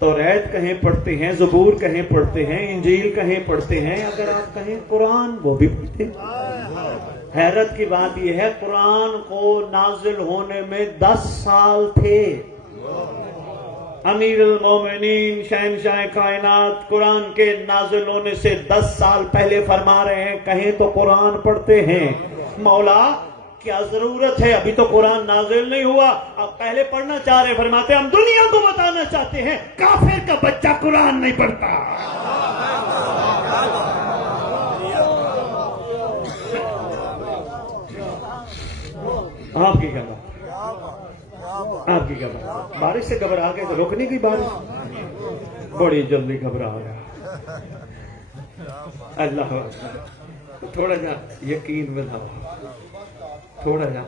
توریت کہیں پڑھتے ہیں، زبور کہیں پڑھتے ہیں، انجیل کہیں پڑھتے ہیں، اگر آپ کہیں قرآن وہ بھی پڑھتے ہیں. حیرت کی بات یہ ہے قرآن کو نازل ہونے میں 10 سال تھے. امیر المومنین شہنشاہ کائنات قرآن کے نازل ہونے سے 10 سال پہلے فرما رہے ہیں کہیں تو قرآن پڑھتے ہیں. مولا کیا ضرورت ہے، ابھی تو قرآن نازل نہیں ہوا، اب پہلے پڑھنا چاہ رہے. فرماتے ہم دنیا کو بتانا چاہتے ہیں کافر کا بچہ قرآن نہیں پڑھتا. آپ کی کیا بات، آپ کی کیا بات. بارش سے گھبرا گئے تو رک نہیں گئی بارش، بڑی جلدی گھبرا گیا. اللہ تھوڑا جا یقین بناؤ، تھوڑا جا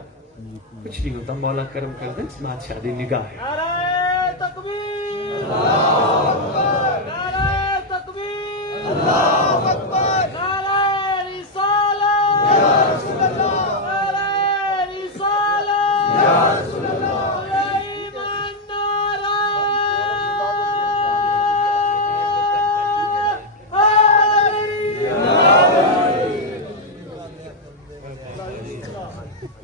کچھ نہیں ہوتا. مولا کرم کر دیں، بادشاہ دی نگاہ ہے. نعرہ تکبیر، اللہ اکبر، نعرہ تکبیر، اللہ اکبر، نعرہ رسالت، یا رسول اللہ، نعرہ رسالت، یا رسول اللہ، ایمان نعرہ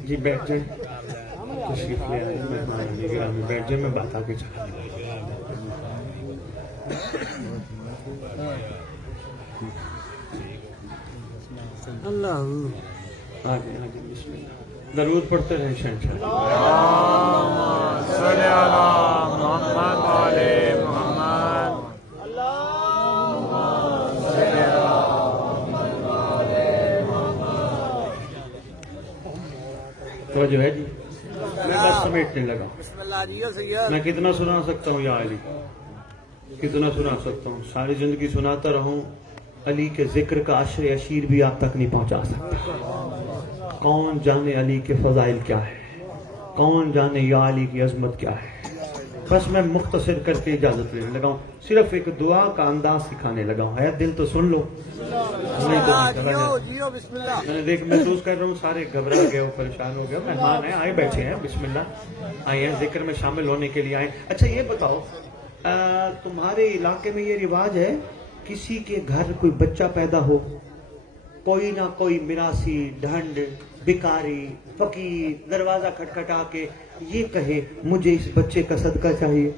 جی بیٹھ جائیں، تشریف لے آئے مہمان نگرامی، بیٹھ جائیں، میں بات آگے چلا. اللہ آگے آگے بسم اللہ. درود پڑھتے رہیں شہنشاہ. صلی اللہ محمد علیہ محمد. تو جو ہے جی میں بس سمیٹنے لگا. بسم اللہ جی سید. میں کتنا سنا سکتا ہوں یا علی، کتنا سنا سکتا ہوں. ساری زندگی سناتا رہوں، علی کے ذکر کا عشر عشیر بھی آپ تک نہیں پہنچا سکتا. کون جانے علی کے فضائل کیا ہے، کون جانے یا علی کی عظمت کیا ہے. بس میں مختصر کر کے اجازت لینے لگا ہوں، صرف ایک دعا کا انداز سکھانے لگا ہوں. ہے دل تو سن لو، نہیں تو چلا جائے. میں دیکھ محسوس کر رہا ہوں سارے گھبرا گئے ہو، پریشان ہو گئے. مہمان ہیں، آئے بیٹھے ہیں، بسم اللہ آئے ہیں، ذکر میں شامل ہونے کے لیے آئے. اچھا یہ بتاؤ، تمہارے علاقے میں یہ رواج ہے کسی کے گھر کوئی بچہ پیدا ہو، کوئی نہ کوئی میراثی، ڈھنڈ، بھکاری، فقیر دروازہ کھٹکھٹا کے یہ کہے مجھے اس بچے کا صدقہ چاہیے؟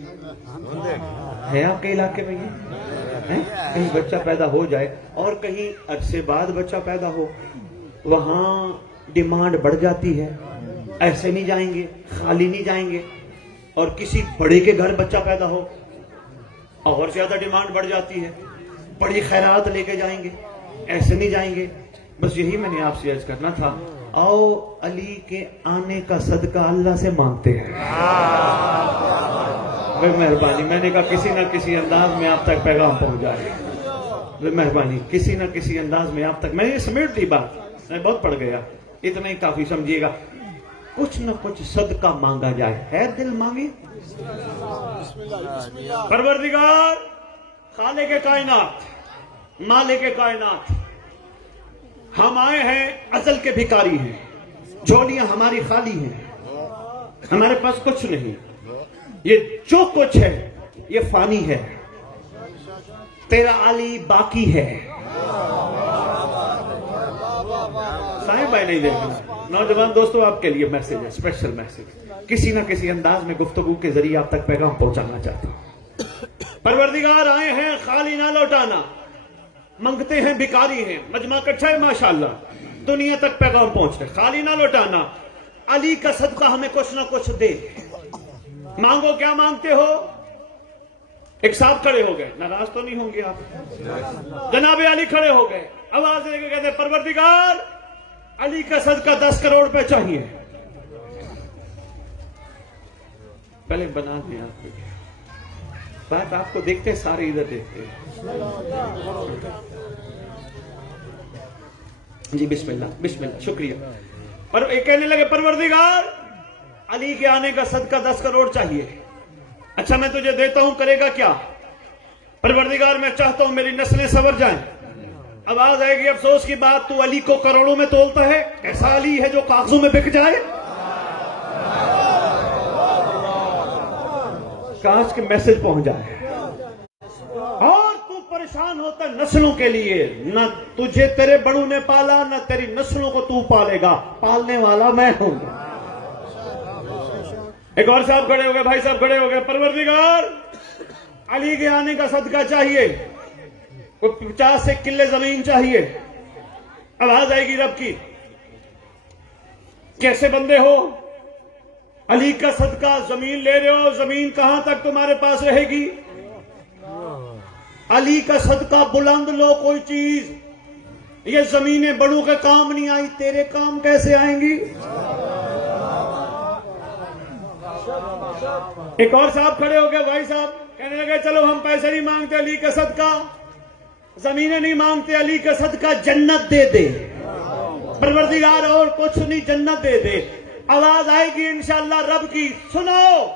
ہے آپ کے علاقے میں یہ؟ کہیں بچہ پیدا ہو جائے اور کہیں عرصے بعد بچہ پیدا ہو، وہاں ڈیمانڈ بڑھ جاتی ہے. ایسے نہیں جائیں گے، خالی نہیں جائیں گے. اور کسی بڑے کے گھر بچہ پیدا ہو اور زیادہ ڈیمانڈ بڑھ جاتی ہے، بڑی خیرات لے کے جائیں گے، ایسے نہیں جائیں گے. بس یہی میں نے آپ سے عرض کرنا تھا. آؤ علی کے آنے کا صدقہ اللہ سے مانگتے ہیں. مہربانی، میں نے کہا کسی نہ کسی انداز میں آپ تک پیغام پہنچ جائے. مہربانی کسی نہ کسی انداز میں آپ تک. میں نے سمیٹ دی بات، میں بہت پڑ گیا، اتنا ہی کافی سمجھیے گا. کچھ نہ کچھ صدقہ مانگا جائے. ہے دل مانگے. پروردگار خالق کائنات، مالک کائنات، ہم آئے ہیں ازل کے بھکاری ہیں، جھولیاں ہماری خالی ہیں، ہمارے پاس کچھ نہیں. یہ جو کچھ ہے یہ فانی ہے، تیرا علی باقی ہے. صاحب بھائی نہیں دیکھنا. نوجوان دوستوں آپ کے لیے میسج ہے، اسپیشل میسج، کسی نہ کسی انداز میں گفتگو کے ذریعے آپ تک پیغام پہنچانا چاہتا ہوں. پروردگار آئے ہیں خالی نہ لوٹانا، منگتے ہیں بھکاری ہیں. مجمع کٹھا ہے ماشاءاللہ، دنیا تک پیغام پہنچ رہے. خالی نہ لوٹانا، علی کا صدقہ ہمیں کچھ نہ کچھ دے. مانگو کیا مانگتے ہو؟ ایک صاحب کھڑے ہو گئے، ناراض تو نہیں ہوں گے آپ؟ جناب علی کھڑے ہو گئے، آواز لے کے کہتے پروردگار علی کا صدقہ 10 کروڑ پہ چاہیے. پہلے بنا دیا آپ کو بات، آپ کو دیکھتے سارے ادھر دیکھتے. جی بسم اللہ شکریہ. پر ایک کہنے لگے پروردگار علی کے آنے کا صدقہ 10 کروڑ چاہیے. اچھا میں تجھے دیتا ہوں، کرے گا کیا؟ پروردگار میں چاہتا ہوں میری نسلیں سنور جائیں. آواز آئے گی افسوس کی بات، تو علی کو کروڑوں میں تولتا ہے؟ ایسا علی ہے جو کاغذوں میں بک جائے؟ کاش کے میسج پہنچ جائے. اور تو پریشان ہوتا نسلوں کے لیے، نہ تجھے تیرے بڑوں نے پالا، نہ تیری نسلوں کو تو پالے گا، پالنے والا میں ہوں. ایک اور صاحب کھڑے ہو گئے، بھائی صاحب کھڑے ہو گئے، پروردگار علی کے آنے کا صدقہ چاہیے، 50 سے کلے زمین چاہیے. آواز آئے گی رب کی، کیسے بندے ہو؟ علی کا صدقہ زمین لے رہے ہو، زمین کہاں تک تمہارے پاس رہے گی؟ علی کا صدقہ بلند لو کوئی چیز. یہ زمینیں بڑوں کے کام نہیں آئی، تیرے کام کیسے آئیں گی؟ ایک اور صاحب کھڑے ہو گئے، بھائی صاحب کہنے لگے چلو ہم پیسے نہیں مانگتے علی کا صدقہ، زمینیں نہیں مانگتے، علی کا صدقہ جنت دے دے. پروردگار اور کچھ نہیں، جنت دے دے. آواز آئے گی انشاءاللہ رب کی، سنو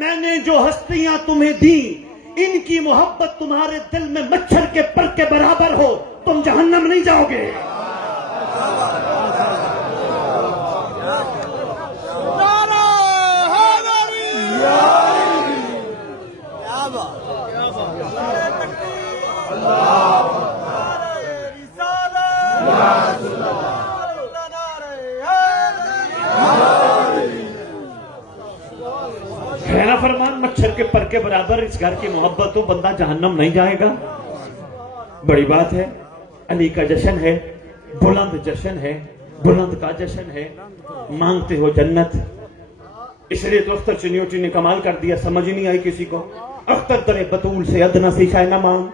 میں نے جو ہستیاں تمہیں دی، ان کی محبت تمہارے دل میں مچھر کے پر کے برابر ہو، تم جہنم نہیں جاؤ گے. خیرہ فرمان مچھر کے پر کے برابر، اس گھر کی محبت ہو، بندہ جہنم نہیں جائے گا. بڑی بات ہے. علی کا جشن ہے، بلند جشن ہے، بلند کا جشن ہے. مانگتے ہو جنت، اس لیے تو اختر چنیوٹی نے کمال کر دیا، سمجھ نہیں آئی کسی کو. اختر در بطول سے ادنا سیکھا ہے نہ مانگ.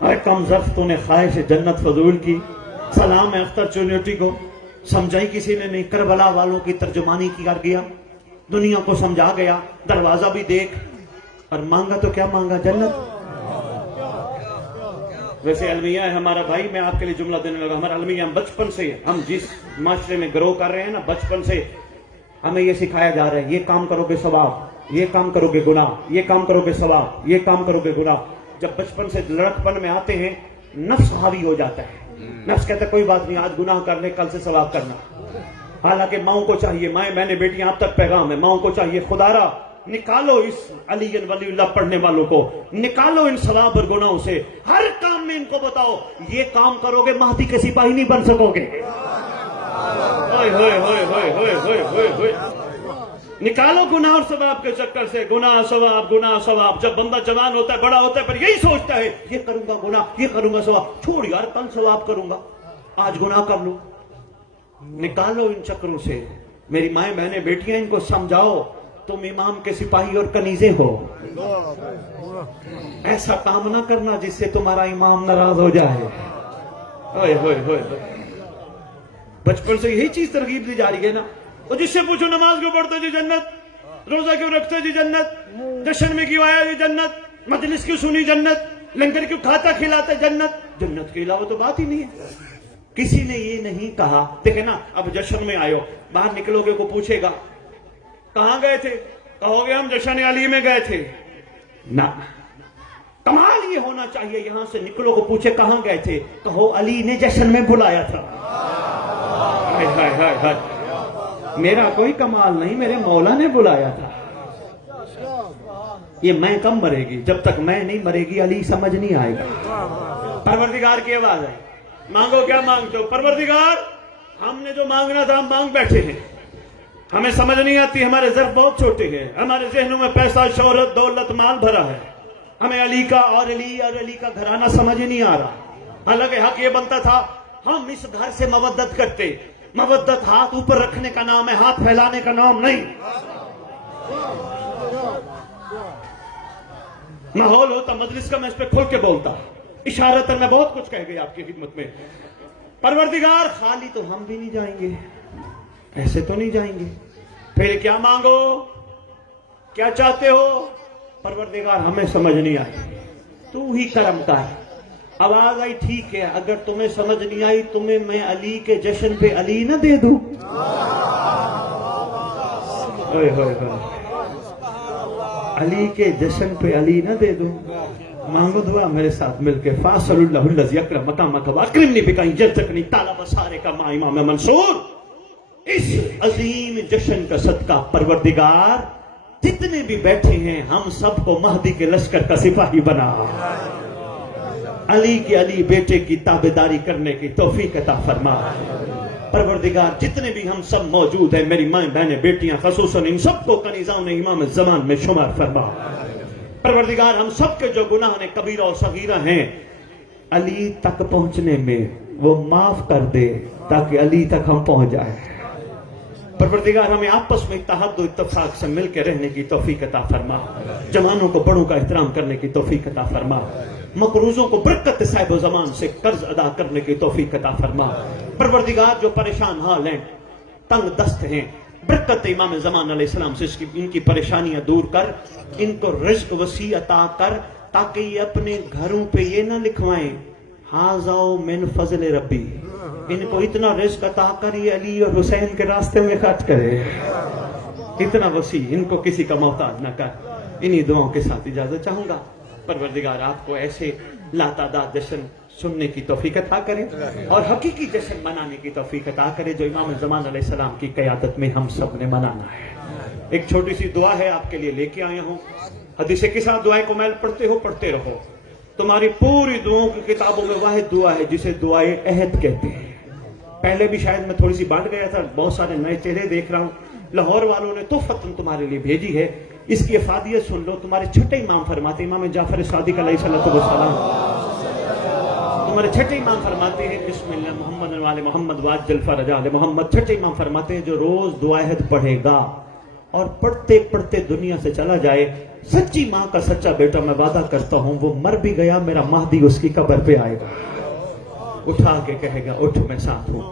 اے کم ظرف تو نے خواہش جنت فضول کی. سلام ہے اختر چنیوٹی کو، سمجھائی کسی نے نہیں، کربلا والوں کی ترجمانی کر گیا، دنیا کو سمجھا گیا. دروازہ بھی دیکھ، اور مانگا تو کیا مانگا؟ جنت. ویسے المیہ ہے ہمارا بھائی، میں آپ کے لیے جملہ دینے لگا. ہمارا المیہ بچپن سے، ہم جس معاشرے میں گرو کر رہے ہیں نا، بچپن سے ہمیں یہ سکھایا جا رہا ہے، یہ کام کرو گے ثواب، یہ کام کرو گے گناہ، یہ کام کرو گے ثواب، یہ کام کرو گے گناہ. جب بچپن سے لڑکپن میں آتے ہیں، نفس حاوی ہو جاتا ہے. نفس کہتا ہے کوئی بات نہیں، آج گناہ کر لے، کل سے ثواب کرنا. حالانکہ ماؤں کو چاہیے، مائیں بہنیں بیٹیاں آپ تک پیغام ہے، ماؤں کو چاہیے خدا را نکالو اس علی ولی اللہ پڑھنے والوں کو، نکالو ان ثواب اور گناہوں سے. ہر کام میں ان کو بتاؤ یہ کام کرو گے مہدی کے سپاہی نہیں بن سکو گے. نکالو گناہ اور ثواب کے چکر سے. گناہ ثواب، گناہ ثواب. جب بندہ جوان ہوتا ہے، بڑا ہوتا ہے، پر یہی سوچتا ہے یہ کروں گا گناہ، یہ کروں گا ثواب. چھوڑ یار، کل ثواب کروں گا، آج گناہ کر لوں. نکالو ان چکروں سے. میری مائیں بہنیں بیٹیاں ان کو سمجھاؤ تم امام کے سپاہی اور کنیزیں ہو. ایسا کام نہ کرنا جس سے تمہارا امام ناراض ہو جائے. بچپن سے یہی چیز ترغیب دی جا رہی ہے نا. اور جس سے پوچھو نماز کیوں پڑھتے جی جنت، روزہ کیوں رکھتے جی جنت، جشن میں کیوں آیا جی جنت، مجلس کیوں سنی جنت، لنگر کیوں کھاتا کھلاتا جنت. جنت کے علاوہ تو بات ہی نہیں ہے. کسی نے یہ نہیں کہا. دیکھیں نا، اب جشن میں آئے ہو، باہر نکلو گے کو پوچھے گا کہاں گئے تھے، کہو گے ہم جشن علی میں گئے تھے. نہ، کمال یہ ہونا چاہیے یہاں سے نکلو کو پوچھے کہاں گئے تھے، کہو علی نے جشن میں بلایا تھا. ہائے ہائے ہائے ہائے، میرا کوئی کمال نہیں، میرے مولا نے بلایا تھا. یہ میں کم مرے گی، جب تک میں نہیں مرے گی علی سمجھ نہیں آئے گا. پروردگار کی آواز ہے، مانگو کیا مانگتے ہو؟ پروردگار ہم نے جو مانگنا تھا ہم مانگ بیٹھے ہیں، ہمیں سمجھ نہیں آتی، ہمارے ظرف بہت چھوٹے ہیں، ہمارے ذہنوں میں پیسہ، شہرت، دولت، مال بھرا ہے. ہمیں علی کا اور علی کا گھرانہ سمجھ نہیں آ رہا. حالانکہ حق یہ بنتا تھا ہم اس گھر سے مودت کرتے. مودت ہاتھ اوپر رکھنے کا نام ہے، ہاتھ پھیلانے کا نام نہیں. ماحول ہوتا مجلس کا میں اس پہ کھول کے بولتا، اشارتاً میں بہت کچھ کہہ گیا آپ کی خدمت میں. پروردگار خالی تو ہم بھی نہیں جائیں گے، ایسے تو نہیں جائیں گے. پھر کیا مانگو، کیا چاہتے ہو؟ پروردگار ہمیں سمجھ نہیں آئی، تو ہی کرم کر. آواز آئی ٹھیک ہے، اگر تمہیں سمجھ نہیں آئی تمہیں میں علی کے جشن پہ علی نہ دے دوں؟ اوئے ہوئے ہوئے، علی کے جشن پہ علی نہ دے دوں؟ مانگو دعا میرے ساتھ مل کے، فاصل اللہ الذی اکرم مقامک واکرمنی بکائی جرزقنی طالب سارے کا ماں امام منصور۔ اس عظیم جشن کا صدقہ پروردگار جتنے بھی بیٹھے ہیں ہم سب کو مہدی کے لشکر کا سپاہی بنا، علی کے علی بیٹے کی تابعداری کرنے کی توفیق عطا فرما۔ پروردگار جتنے بھی ہم سب موجود ہیں، میری مائیں بہنیں بیٹیاں خصوصاً، ان سب کو کنیزان امام زمان میں شمار فرما۔ پروردگار ہم سب کے جو گناہ نے کبیرہ و صغیرہ ہیں علی تک پہنچنے میں وہ معاف کر دے تاکہ علی تک ہم پہنچ جائیں۔ پروردگار ہمیں آپس میں اتحاد و اتفاق سے مل کے رہنے کی توفیق عطا فرما، جوانوں کو بڑوں کا احترام کرنے کی توفیق عطا فرما، مقروضوں کو برکت صاحب و زمان سے قرض ادا کرنے کی توفیق عطا فرما۔ پروردگار جو پریشان حال ہیں، تنگ دست ہیں، برکت امام زمان علیہ السلام سے ان کی پریشانیاں دور کر، ان کو رزق وسیع عطا کر، تاکہ یہ اپنے گھروں پہ یہ نہ لکھوائیں ھذا من فضل ربی، ان کو اتنا رزق عطا کر یہ علی اور حسین کے راستے میں خرچ کرے، اتنا وسیع، ان کو کسی کا محتاج نہ کر۔ انہی دعاؤں کے ساتھ اجازت چاہوں گا۔ پروردگار آپ کو ایسے لاتعداد جشن سننے کی توفیق عطا کرے اور حقیقی جشن منانے کی توفیق عطا کرے جو امام زمان علیہ السلام کی قیادت میں ہم سب نے منانا ہے۔ ایک چھوٹی سی دعا ہے آپ کے لیے لے کے آیا ہوں، حدیث کے ساتھ دعائیں کو میل پڑھتے ہو، پڑھتے رہو۔ تمہاری پوری دعاؤں کی کتابوں میں واحد دعا ہے جسے دعائے عہد کہتے ہیں۔ پہلے بھی شاید میں تھوڑی سی بانٹ گیا تھا، بہت سارے نئے چہرے دیکھ رہا ہوں، لاہور والوں نے تحفتاً تمہارے لیے بھیجی ہے، اس کی افادیت سن لو۔ تمہارے چھٹے امام فرماتے ہیں، امام جعفر صادق علیہ السلام، تمہارے چھٹے امام فرماتے ہیں بسم اللہ محمد وعلی محمد واجل فرجا علی محمد۔ چھٹے امام فرماتے ہیں جو روز دعا عہد پڑھے گا اور پڑھتے پڑھتے دنیا سے چلا جائے، سچی ماں کا سچا بیٹا میں وعدہ کرتا ہوں وہ مر بھی گیا میرا مہدی اس کی قبر پہ آئے گا، اٹھا کے کہے گا اٹھ میں ساتھ ہوں۔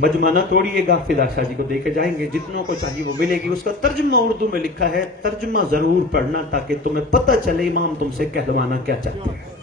مجمع نہ توڑیے گا، فدا شاہ جی کو دے کے جائیں گے، جتنوں کو چاہیے وہ ملے گی۔ اس کا ترجمہ اردو میں لکھا ہے، ترجمہ ضرور پڑھنا تاکہ تمہیں پتہ چلے امام تم سے کہلوانا کیا چاہتے ہیں۔